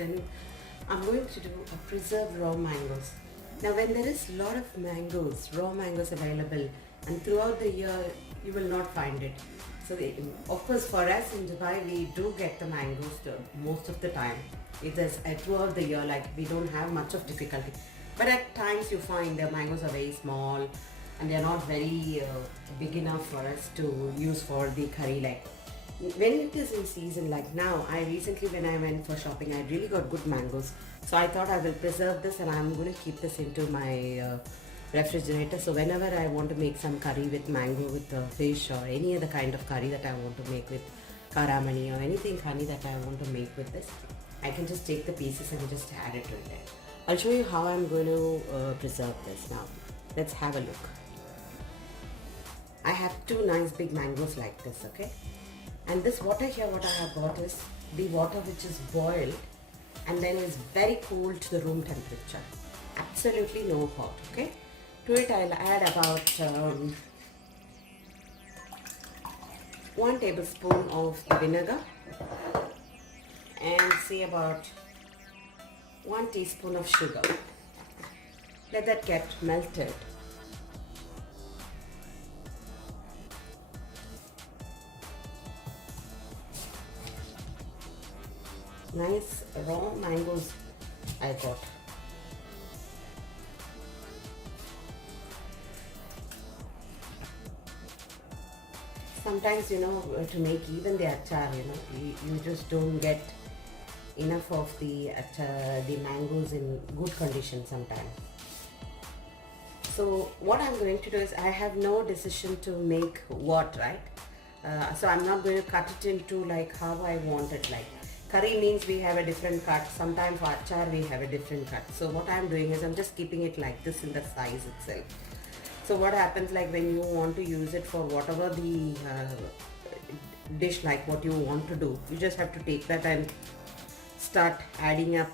session, I'm going to do a preserved raw mangoes. Now when there is a lot of mangoes, raw mangoes available, and throughout the year you will not find it. So of course for us in Dubai we do get the mangoes most of the time. It is throughout the year, like we don't have much of difficulty. But at times you find the mangoes are very small and they are not very big enough for us to use for the curry. Like when it is in season, like now, I recently when I went for shopping, I really got good mangoes. So I thought I will preserve this and I'm going to keep this into my refrigerator. So whenever I want to make some curry with mango with fish or any other kind of curry that I want to make with karamani or anything funny that I want to make with this, I can just take the pieces and just add it to it. I'll show you how I'm going to preserve this now. Let's have a look. I have two nice big mangoes like this, okay? And this water here, what I have got is the water which is boiled and then is very cool to the room temperature. Absolutely no hot, okay? To it I'll add about 1 tablespoon of vinegar and say about 1 teaspoon of sugar. Let that get melted. Nice raw mangoes I got. Sometimes, you know, to make even the achar, you know, you just don't get enough of the mangoes in good condition sometimes. So what I'm going to do is I have no decision to make what, right? So I'm not going to cut it into like how I want it. Like curry means we have a different cut. Sometimes for achar we have a different cut. So what I'm doing is I'm just keeping it like this in the size itself. So what happens, like when you want to use it for whatever the dish, like what you want to do, you just have to take that and start adding up,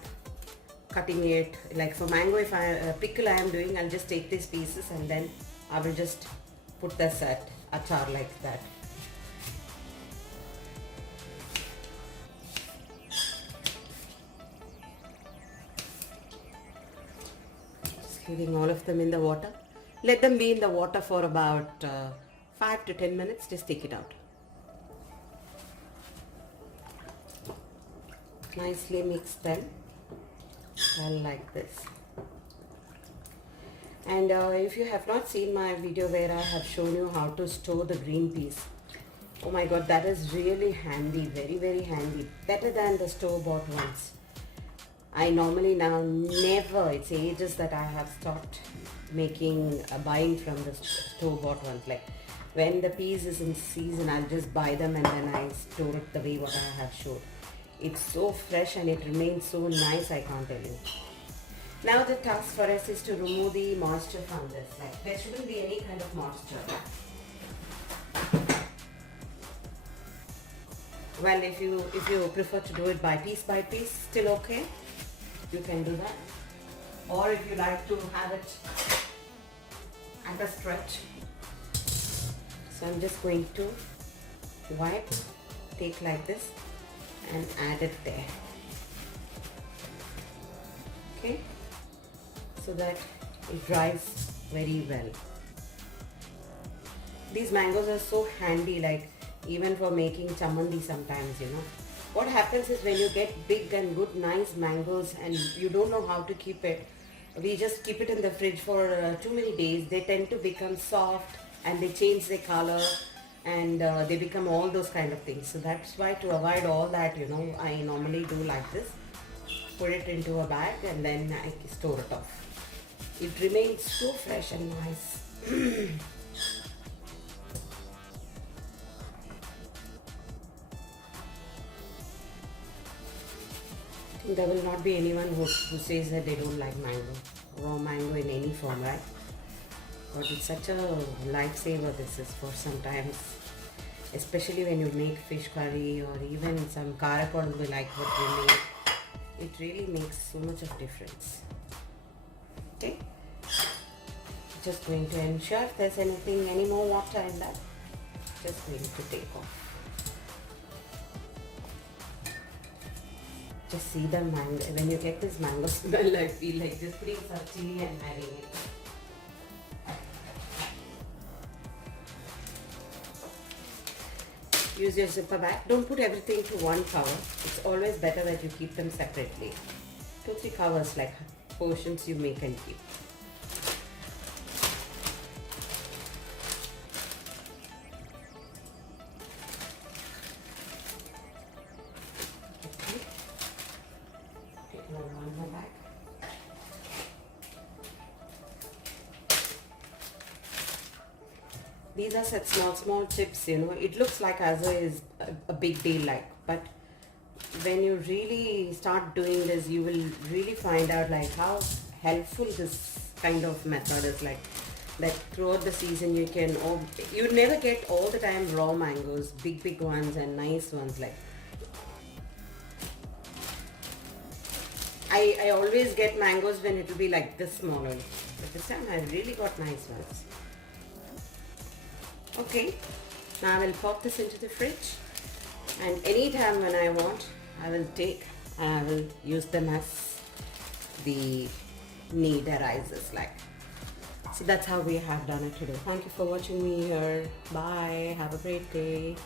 cutting it. Like for mango, if pickle I am doing, I'll just take these pieces and then I will just put this at achar like that. Just leaving all of them in the water. Let them be in the water for about 5 to 10 minutes. Just take it out. Nicely mix them like this. And if you have not seen my video where I have shown you how to store the green peas, oh my god, that is really handy, very handy, better than the store-bought ones. I normally now never, it's ages that I have stopped making buying from the store-bought ones. Like when the peas is in season, I'll just buy them and then I store it the way what I have showed. It's so fresh and it remains so nice, I can't tell you. Now the task for us is to remove the moisture from this. Like there shouldn't be any kind of moisture. Well, if you prefer to do it by piece, still okay. You can do that. Or if you like to have it at a stretch. So I'm just going to wipe, take like this and add it there. Okay, so that it dries very well. These mangoes are so handy, like even for making chamandi sometimes, you know. What happens is when you get big and good nice mangoes and you don't know how to keep it, we just keep it in the fridge for too many days. They tend to become soft and they change their color and they become all those kind of things. So that's why, to avoid all that, you know, I normally do like this. Put it into a bag and then I store it off. It remains so fresh and nice. There will not be anyone who says that they don't like mango, raw mango in any form, right? But it's such a lifesaver, this is, for sometimes, especially when you make fish curry or even some kara kodumbu like what we make. It really makes so much of difference. Okay, just going to ensure if there's any more water in that, just going to take off. Just see the mango. When you get this mango smell, I feel like just putting some chili and adding it. Use your zipper bag. Don't put everything to one cover. It's always better that you keep them separately. 2-3 covers, like portions you make and keep. Okay. Take another one in the bag. These are such small chips, you know. It looks like as is a big deal, like, but when you really start doing this, you will really find out like how helpful this kind of method is. Like that throughout the season, you never get all the time raw mangoes, big ones and nice ones. Like I always get mangoes when it will be like this small one, but this time I really got nice ones. Okay, now I will pop this into the fridge, and anytime when I want, I will take and I will use them as the need arises. Like, so that's how we have done it today. Thank you for watching me here. Bye. Have a great day.